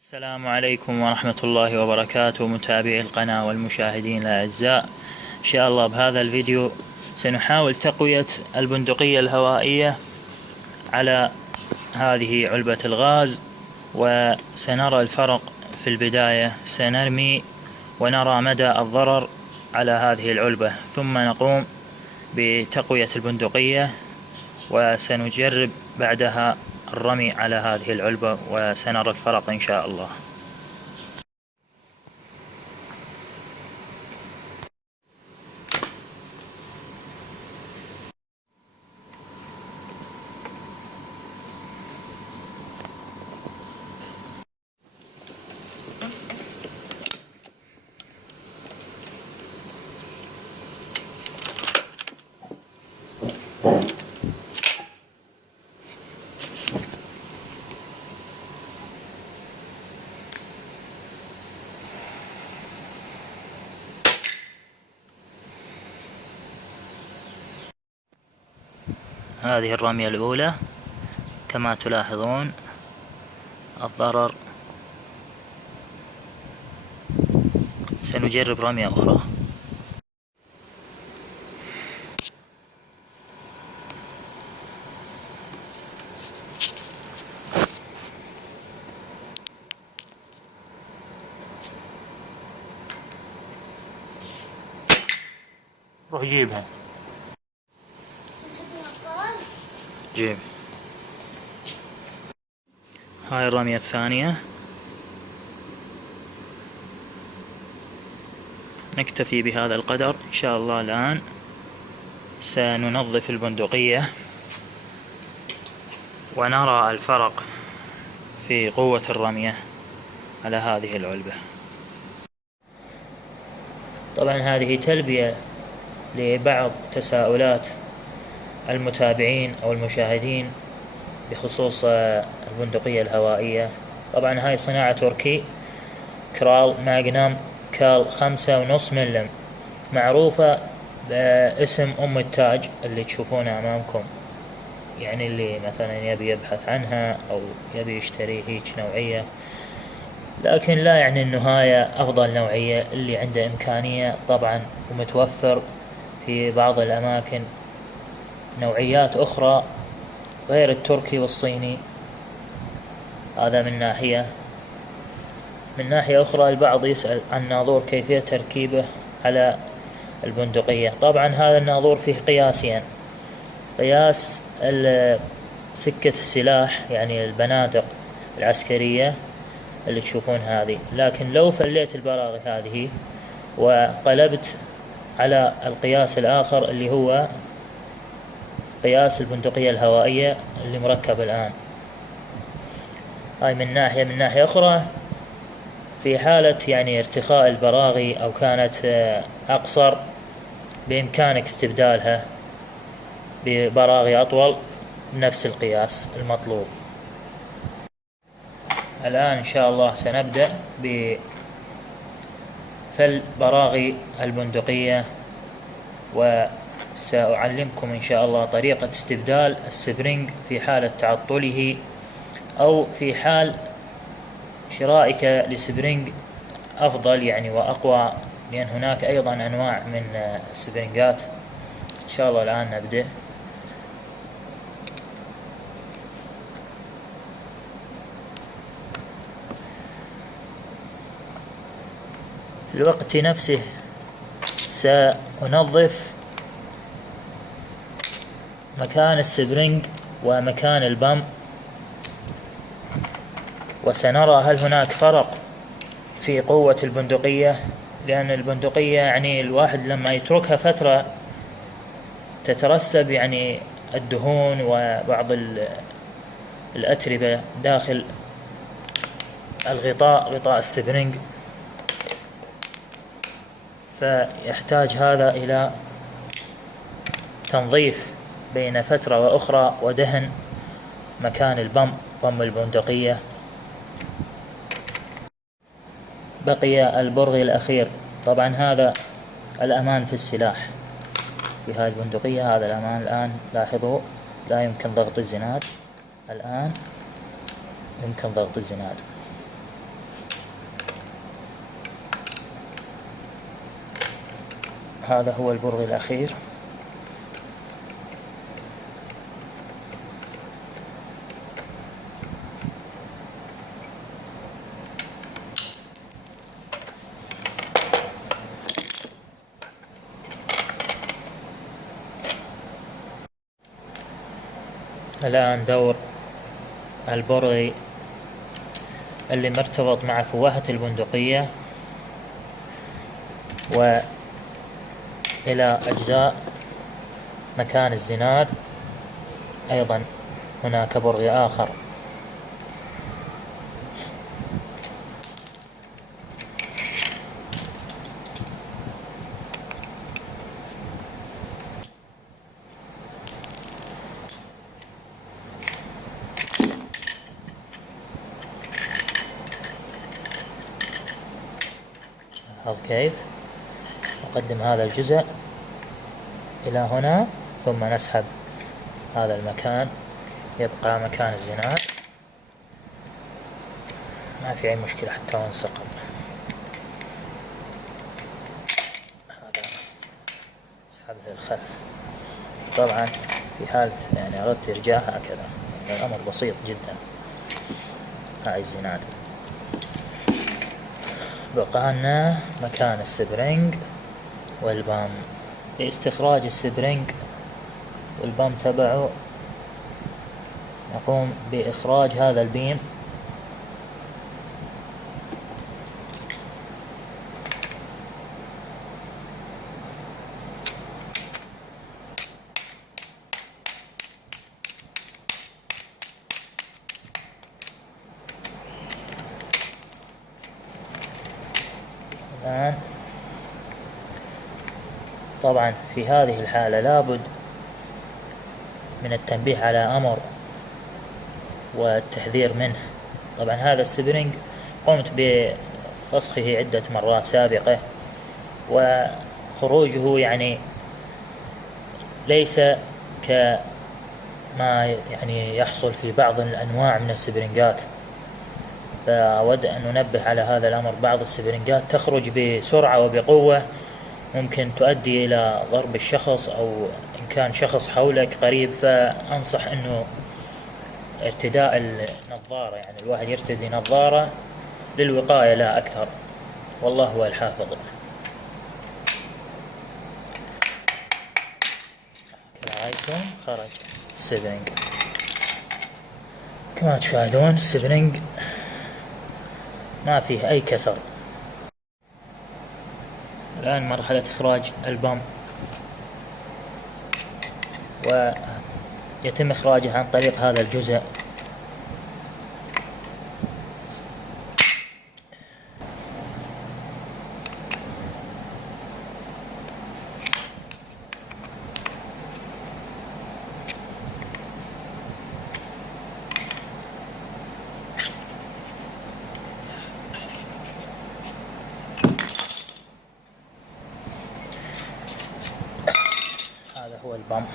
السلام عليكم ورحمة الله وبركاته متابعي القناة والمشاهدين الأعزاء. إن شاء الله بهذا الفيديو سنحاول تقوية البندقية الهوائية على هذه علبة الغاز، وسنرى الفرق. في البداية سنرمي ونرى مدى الضرر على هذه العلبة، ثم نقوم بتقوية البندقية، وسنجرب بعدها الرمي على هذه العلبة وسنرى الفرق إن شاء الله. هذه الرمية الأولى، كما تلاحظون الضرر. سنجرب رمية أخرى. روح جيبها. جيب. هاي الرمية الثانية. نكتفي بهذا القدر إن شاء الله. الآن سننظف البندقية ونرى الفرق في قوة الرمية على هذه العلبة. طبعا هذه تلبية لبعض تساؤلات المتابعين أو المشاهدين بخصوص البندقية الهوائية. طبعا هاي صناعة تركي، كرال ماغنم كال 5.5 ملم، معروفة باسم أم التاج اللي تشوفونها أمامكم. يعني اللي مثلا يبي يبحث عنها أو يبي يشتري هيج نوعية، لكن لا يعني أنه هاي أفضل نوعية. اللي عنده إمكانية طبعا ومتوفر في بعض الأماكن نوعيات أخرى غير التركي والصيني. هذا من ناحية. من ناحية أخرى البعض يسأل عن ناظور كيفية تركيبه على البندقية. طبعا هذا الناظور فيه قياسين: قياس سكة السلاح، يعني البنادق العسكرية اللي تشوفون هذه، لكن لو فليت البراغي هذه وقلبت على القياس الآخر اللي هو قياس البندقية الهوائية اللي مركب الآن. هاي من ناحية. من ناحية أخرى، في حالة يعني ارتخاء البراغي أو كانت أقصر، بإمكانك استبدالها ببراغي أطول بنفس القياس المطلوب. الآن إن شاء الله سنبدأ بفل براغي البندقية، وسأعلمكم إن شاء الله طريقة استبدال السبرينج في حالة تعطله، أو في حال شرائك لسبرينج أفضل يعني وأقوى، لأن هناك أيضا أنواع من السبرينجات. إن شاء الله الآن نبدأ. في الوقت نفسه سأنظف مكان السبرينج ومكان البم، وسنرى هل هناك فرق في قوة البندقية. لأن البندقية يعني الواحد لما يتركها فترة تترسب يعني الدهون وبعض الأتربة داخل الغطاء، غطاء السبرينج، فيحتاج هذا إلى تنظيف بين فترة وأخرى ودهن مكان البم، بم البندقية. بقي البرغي الأخير. طبعا هذا الأمان في السلاح في هذه البندقية، هذا الأمان. الآن لاحظوا لا يمكن ضغط الزناد. الآن يمكن ضغط الزناد. هذا هو البرغي الأخير. الآن دور البرغي اللي مرتبط مع فوهة البندقية وإلى أجزاء مكان الزناد. أيضا هناك برغي آخر. لاحظ كيف نقدم هذا الجزء إلى هنا، ثم نسحب هذا المكان، يبقى مكان الزناد، ما في أي مشكلة حتى وإن سقط. هذا نسحب للخلف. طبعا في حال يعني أردت إرجاع هكذا، الأمر بسيط جدا. هاي الزناد. بقى لنا مكان السبرينج والبام. لاستخراج السبرينج والبام تبعه نقوم بإخراج هذا البيم الآن. طبعا في هذه الحالة لابد من التنبيه على أمر والتحذير منه. طبعا هذا السبرينج قمت بفسخه عدة مرات سابقة، وخروجه يعني ليس كما يعني يحصل في بعض الأنواع من السبرينجات. فأود أن ننبه على هذا الأمر. بعض السبرينجات تخرج بسرعة وبقوة، ممكن تؤدي إلى ضرب الشخص أو إن كان شخص حولك قريب. فأنصح أنه ارتداء النظارة، يعني الواحد يرتدي نظارة للوقاية لا أكثر، والله هو الحافظ. رأيتم خرج السبرينج كما تشاهدون. السبرينج ما فيه أي كسر. الآن مرحلة إخراج البام، ويتم إخراجه عن طريق هذا الجزء. هذا هو البام.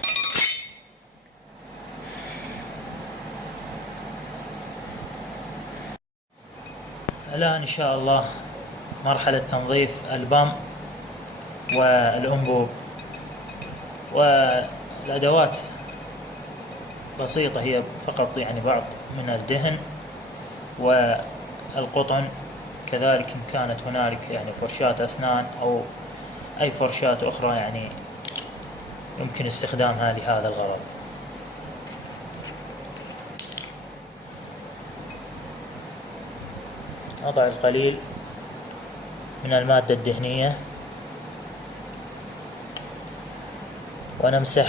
الآن إن شاء الله مرحلة تنظيف البام والأنبوب، والأدوات بسيطة، هي فقط يعني بعض من الدهن والقطن. كذلك إن كانت هنالك يعني فرشاة أسنان أو أي فرشاة أخرى يعني يمكن استخدامها لهذا الغرض. أضع القليل من المادة الدهنية ونمسح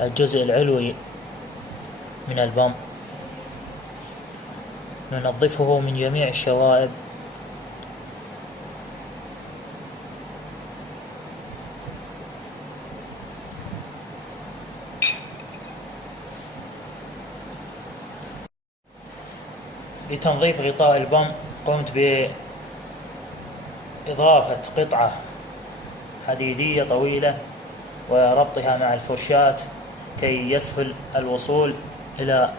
الجزء العلوي من البام، ننظفه من جميع الشوائب لتنظيف غطاء البام قمت بإضافة قطعة حديدية طويلة وربطها مع الفرشاة كي يسهل الوصول إلى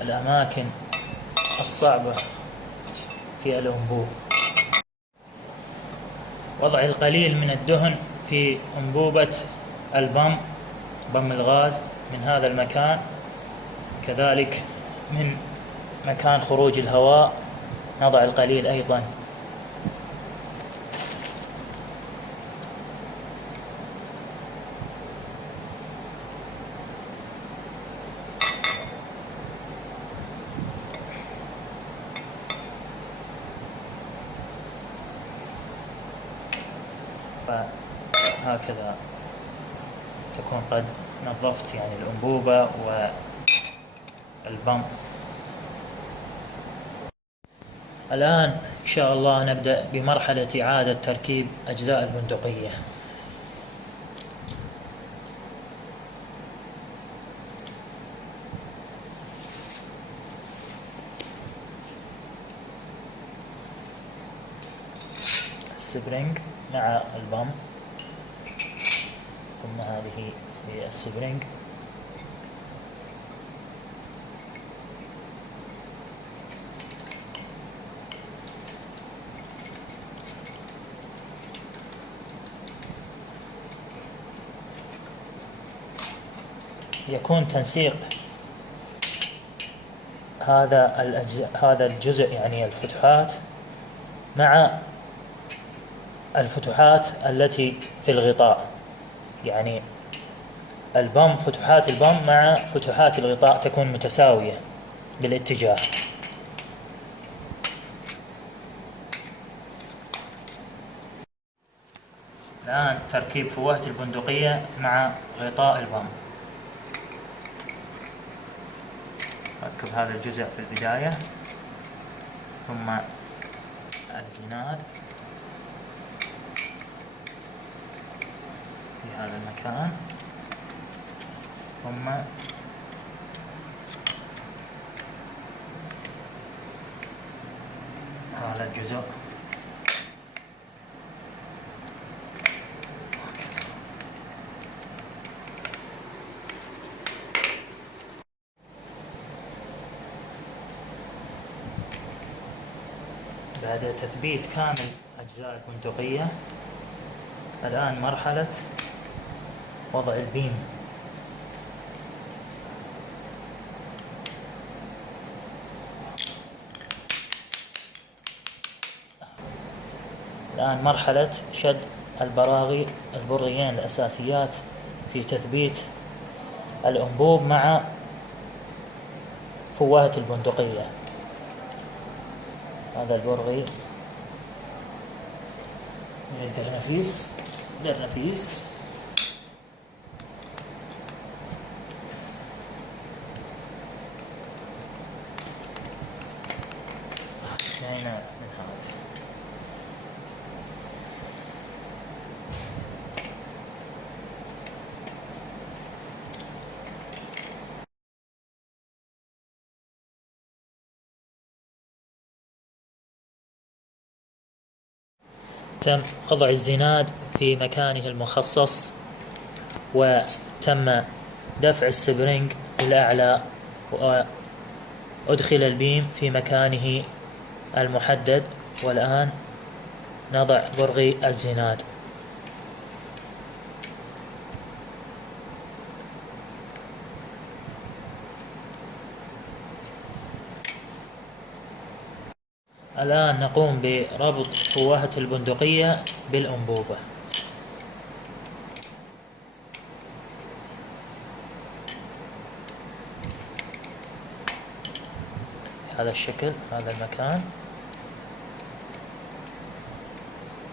الأماكن الصعبة في الأنبوب. وضع القليل من الدهن في أنبوبة بم الغاز من هذا المكان، كذلك من مكان خروج الهواء نضع القليل أيضا. فهكذا تكون قد نظفت يعني الأنبوبة والبم. الآن إن شاء الله نبدأ بمرحلة إعادة تركيب أجزاء البندقية. السبرينج مع البم، ثم هذه هي السبرينج. يكون تنسيق هذا الجزء يعني الفتحات مع الفتحات التي في الغطاء، يعني فتحات البم مع فتحات الغطاء تكون متساوية بالاتجاه. الآن تركيب فوهة البندقية مع غطاء البم. ركب هذا الجزء في البداية، ثم الزناد في هذا المكان، ثم هذا الجزء. بعد تثبيت كامل أجزاء البندقية، الآن مرحلة وضع البيم. الآن مرحلة شد البرغيين الأساسيات في تثبيت الأنبوب مع فوهة البندقية. هذا البرغي من الدرنفيس هنا من هذا. تم وضع الزناد في مكانه المخصص، وتم دفع السبرينج للأعلى، وأدخل البيم في مكانه المحدد. والآن نضع برغي الزناد. الآن نقوم بربط فوهة البندقية بالأنبوبة. هذا الشكل، هذا المكان،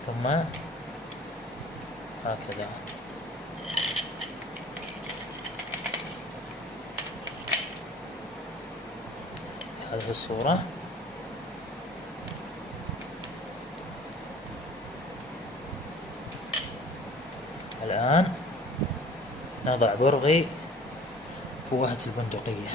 ثم هكذا. هذه الصورة. الآن نضع برغي فوهة البندقية.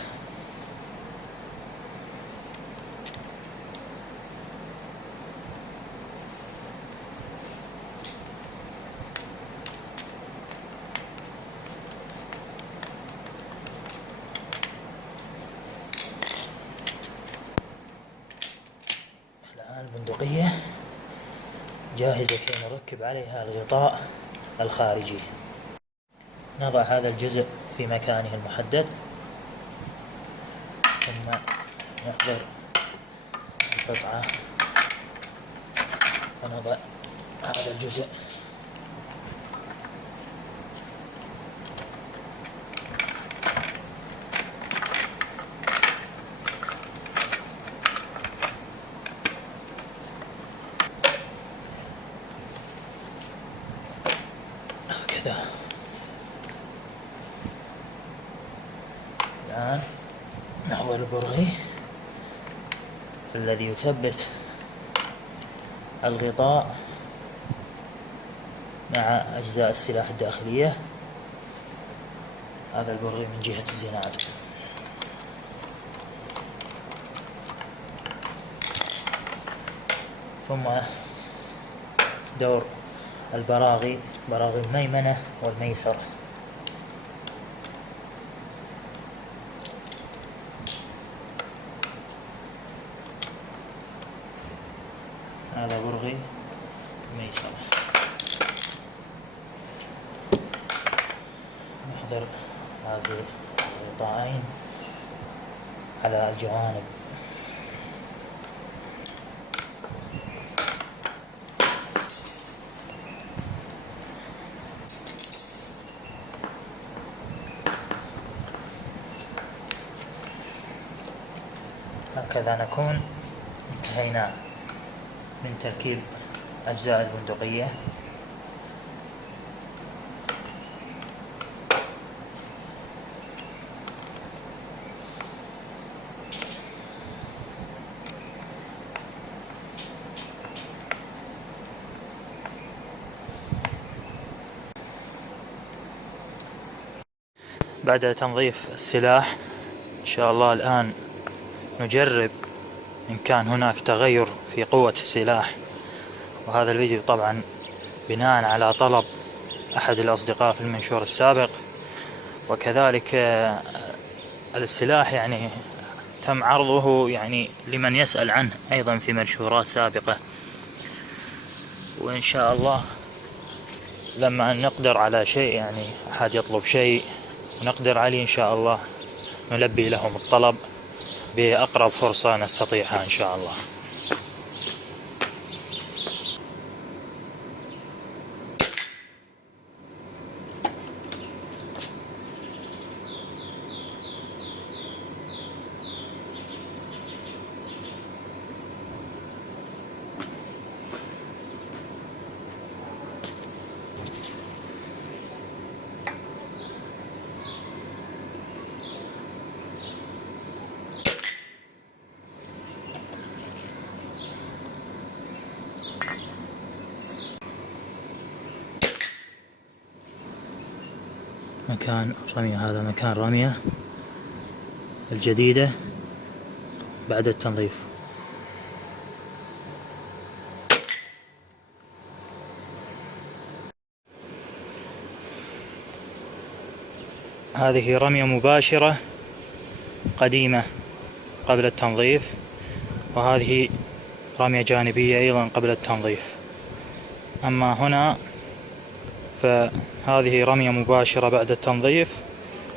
الآن البندقية جاهزة كي نركب عليها الغطاء الخارجي. نضع هذا الجزء في مكانه المحدد، ثم نحضر القطعة ونضع هذا الجزء هكذا. الآن نحضر البرغي الذي يثبت الغطاء مع أجزاء السلاح الداخلية. هذا البرغي من جهة الزناد. ثم دور البراغي، براغي الميمنة والميسرة. هذا برغي ميسرة. نحضر هذه الغطاءين على الجوانب. هكذا نكون انتهينا من تركيب أجزاء البندقية. بعد تنظيف السلاح إن شاء الله الآن نجرب إن كان هناك تغير في قوة السلاح. وهذا الفيديو طبعا بناء على طلب أحد الأصدقاء في المنشور السابق، وكذلك السلاح يعني تم عرضه يعني لمن يسأل عنه أيضا في منشورات سابقة. وإن شاء الله لما نقدر على شيء، يعني أحد يطلب شيء ونقدر عليه إن شاء الله نلبي لهم الطلب بأقرب فرصة نستطيعها إن شاء الله. مكان رمية، هذا مكان رمية الجديدة بعد التنظيف. هذه رمية مباشرة قديمة قبل التنظيف، وهذه رمية جانبية أيضا قبل التنظيف. أما هنا فهذه رمية مباشرة بعد التنظيف،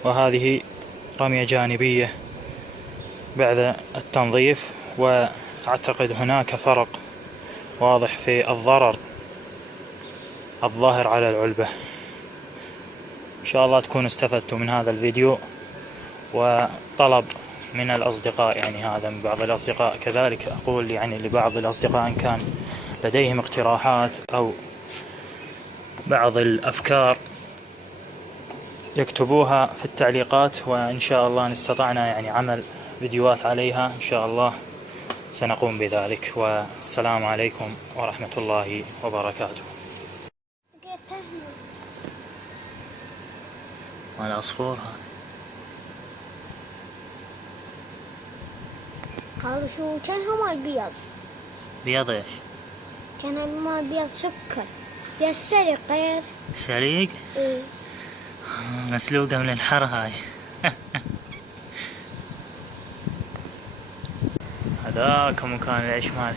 وهذه رمية جانبية بعد التنظيف. وأعتقد هناك فرق واضح في الضرر الظاهر على العلبة. إن شاء الله تكونوا استفدتوا من هذا الفيديو. وطلب من الأصدقاء، يعني هذا من بعض الأصدقاء، كذلك أقول يعني لبعض الأصدقاء إن كان لديهم اقتراحات أو بعض الأفكار يكتبوها في التعليقات، وإن شاء الله إن استطعنا يعني عمل فيديوهات عليها إن شاء الله سنقوم بذلك. والسلام عليكم ورحمة الله وبركاته. العصفور قالوا شو كان هم البيض؟ بيض ايش؟ كان الماء بيض سكر، بيض سريق غير سريق؟ ايه مسلوقة من الحر هاي. هذاك مكان العيش ماله.